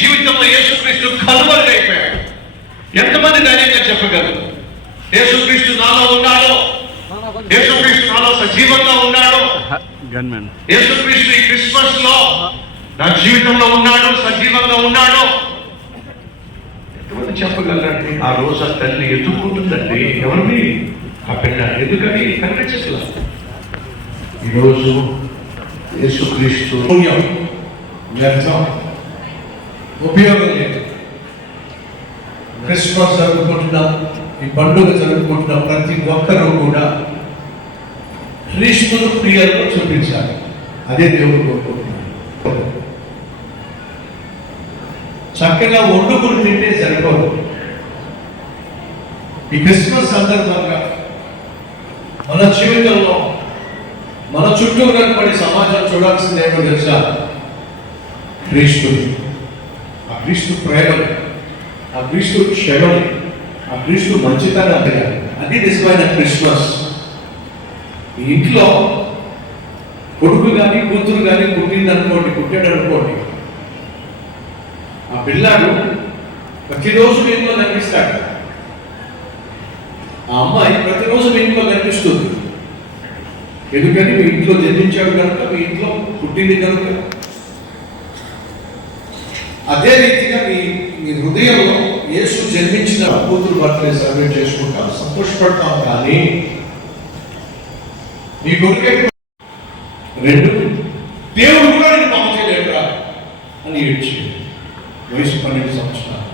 జీవితంలో యేసుక్రీస్తు కనుమరుగైపోయాడు? ఎంతమంది ధైర్యంగా చెప్పగలరు యేసుక్రీస్తు నాలో ఉన్నాడో, యేసుక్రీస్తు నాలో సజీవంగా ఉన్నాడో, యేసుక్రీస్తు ఈ క్రిస్మస్ లో నా జీవితంలో ఉన్నాడు, సజీవంగా ఉన్నాడు? ఎంతమంది చెప్పగలరండి? ఆ రోజు ఆ తల్లి ఎత్తుకుంటుందండి ఎవరిని? ఆ బిడ్డ. ఎందుకని కనిపించట్లా? ఈరోజు యేసుక్రీస్తు వ్యర్థం, ఉపయోగం లేదు. క్రిస్మస్ జరుపుకుంటున్నాం, ఈ పండుగ జరుపుకుంటున్న ప్రతి ఒక్కరూ కూడా క్రీస్తును ప్రియులను చూపించాలి. అదే దేవుడు కోరుకుంటున్నాడు. చక్కగా వండుకుని తింటే సరిపోదు. ఈ క్రిస్మస్ సందర్భంగా మన జీవితంలో మన చుట్టూ కనపడి సమాజం చూడాల్సింది ఏమో తెలుసా? క్రీస్తుని, ఆ క్రీస్తు ప్రేమని, ఆ క్రీస్తు క్షమని, ఆ క్రీస్తు మంచితనాన్ని. అది నిజమైన క్రిస్మస్. ఈ ఇంట్లో కొడుకు కానీ కూతురు కానీ పుట్టాడనుకోండి, ఆ పిల్లాడు ప్రతిరోజు మీ ఇంట్లో కనిపిస్తాడు. ఆ అమ్మాయి ప్రతిరోజు మీ ఇంట్లో కనిపిస్తుంది. ఎందుకని? మీ ఇంట్లో జన్మించాడు కనుక, మీ ఇంట్లో పుట్టింది కనుక. అదే రీతిగా మీ హృదయంలో యేసు జన్మించిన కూతురు బర్త్డే సెలబ్రేట్ చేసుకుంటాం, సంతోషపడతాం. కానీ నీ కొడుకే రెండు దేవుడు కూడా నేను పాపం చేయలేదురా అని ఏడ్చింది. వయసు 12 సంవత్సరాలు.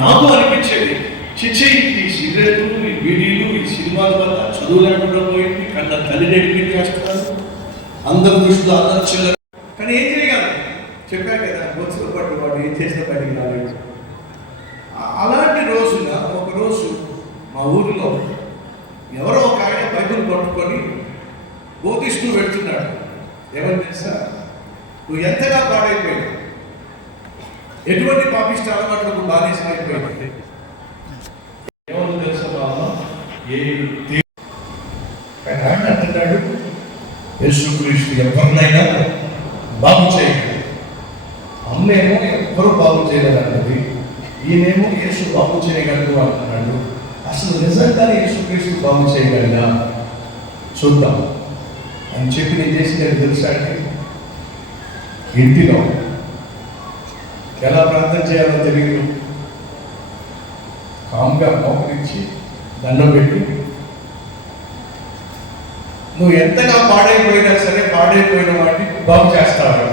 నాకు అనిపించేది, చిచ్చి ఈ సిగరెట్లు, ఈ బీడీలు, ఈ సినిమాల వల్ల చదువు లేకుండా పోయింది, కన్న తల్లి నెడిపి చేస్తున్నారు, అందరి దృష్టిలో అందరు చిల్లర. కానీ ఏం చేయగలరు? చెప్పారు కదా, బొత్సలు పట్టు వాడు ఏం చేసిన పనికి రాలేదు. అలాంటి రోజున ఒకరోజు మా ఊరిలో ఎవరో ఒక ఆయన బైబిల్ పట్టుకొని బోధిస్తూ వెళ్తున్నాడు. ఏమని తెలుసా? నువ్వు ఎంతగా పాడైపోయావు, ఎటువంటి పాపిష్ట అలవాట్లకు బానిస అయిపోయావు. ఏమని తెలుసా బాబా? ఆయన అంటున్నాడు, యేసుక్రీస్తు ఎవరినైనా బాగు చేయగలడు. అమ్మేమో ఎవ్వరూ బాగు చేయలేదు అన్నది, ఈయనేమో యేసు బాగు చేయగలడు అంటున్నాడు. అసలు నిజంగానే యేసుక్రీస్తు బాగు చేయగలడా చూద్దాం అని చెప్పి నేను చేసినట్టు తెలుసా అండి? ఇంటిలో ఎలా ప్రార్థన చేయాలో తెలియదు. కామ్గా మోకరించి దండం పెట్టి, నువ్వు ఎంతగా పాడైపోయినా సరే పాడైపోయిన వాటిని బాగు చేస్తావు.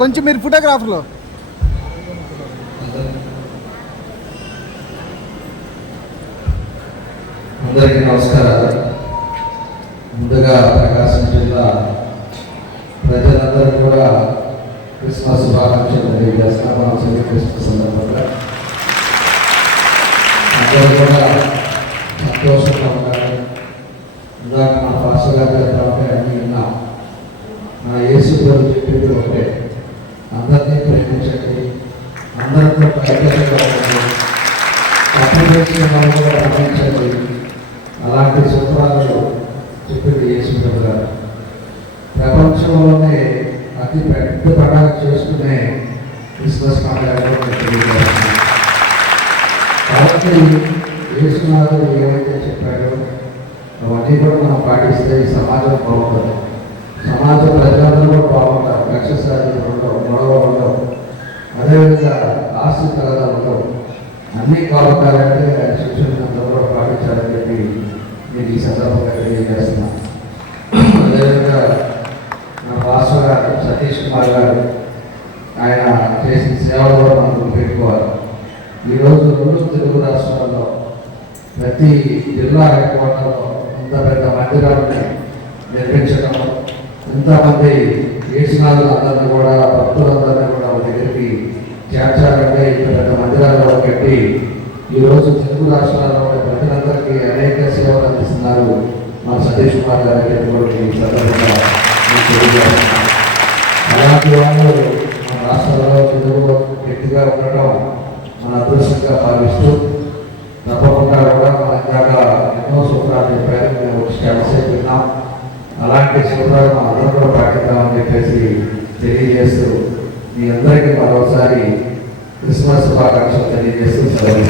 కొంచెం మీరు ఫోటోగ్రాఫర్లో అందరికీ నమస్కారాలు. ముందుగా ప్రకాశం జిల్లా ప్రజలందరూ కూడా క్రిస్మస్ శుభాకాంక్షలు తెలియజేస్తున్నాం. క్రిస్మస్ సందర్భంగా అందరూ కూడా సంతోషంగా ఉండాలి. ఇందాక నా పాస్టర్ గారు చెప్పాలంటే అన్నీ విన్నాం. నా యేసు గారు చెప్పింది ఒకటే, అందరినీ ప్రేమించండి, అందరితో ఐక్యతగా ఉండండి, తప్పు చేసిన వాళ్ళు కూడా గమనించండి. అలాంటి సూత్రాలు చెప్పింది యేసు గారు. ప్రపంచంలోనే అతి పెద్ద పండుగ చేసుకునే క్రిస్మస్ పండుగ తెలియజేస్తున్నాను. కాబట్టి యేసునాథుడు ఏమైతే చెప్పాడో అవన్నీ కూడా మనం పాటిస్తే ఈ సమాజం బాగుంటుంది. సమాజ ప్రజలందరూ కూడా బాగుంటారు. లక్ష్యసాధ్యం ఉండవు, గొడవ ఉండవు, అదేవిధంగా ఆస్తి తగదా ఉండవు. అన్నీ కావాలంటే శిక్షణ అందరూ కూడా ప్రతి జిల్లా హెడ్ క్వార్టర్లో ఇంత పెద్ద మందిరాన్ని నిర్మించడం, ఇంతమంది యేసునాథులు అందరినీ కూడా భక్తులందరినీ కూడా ఒక దగ్గరికి చేర్చాలంటే ఇంత పెద్ద మందిరాలు కట్టి ఈరోజు తెలుగు రాష్ట్రాల్లో ఉన్న ప్రజలందరికీ అనేక సేవలు అందిస్తున్నారు మన సతీష్ కుమార్ గారి ఈ సందర్భంగా మీకు తెలియజేస్తున్నాను. అలాంటి వాళ్ళు మన రాష్ట్రాల్లో తెలుగులో గట్టిగా ఉండటం మన అదృష్టంగా భావిస్తూ తప్పకుండా కూడా మన ఇందాక ఎన్నో సూత్రాలు చెప్పారు, మేము స్టాటసేపు విన్నాం. అలాంటి సూత్రాలు మన అందరూ కూడా పాటిద్దామని చెప్పేసి తెలియజేస్తూ మీ అందరికీ మరోసారి క్రిస్మస్ శుభాకాంక్షలు తెలియజేస్తూ సెలవు.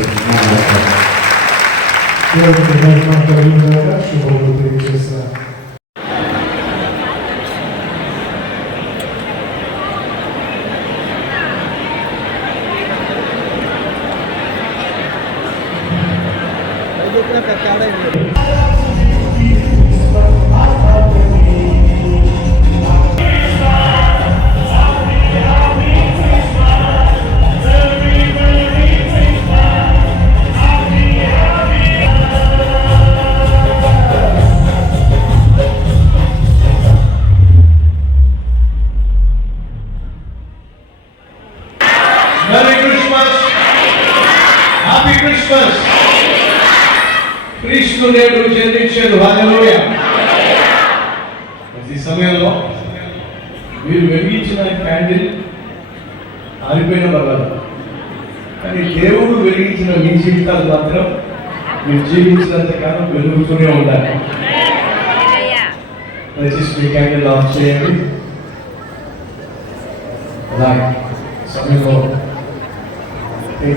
Merry Christmas! Happy Christmas! క్రీస్తు నేడు జన్మించాడు. హల్లెలూయా! ఈ సమయంలో మీరు వెలిగించిన క్యాండిల్ ఆరిపోయిన పర్వాలేదు, కానీ దేవుడు వెలిగించిన మీ జీవితాలు మాత్రం మీరు జీవించినంత కాలం వెలుగుతూనే ఉండాలి. దయచేసి మీ క్యాండిల్ ఆఫ్ చేయండి. అలాగే సమయంలో Hey,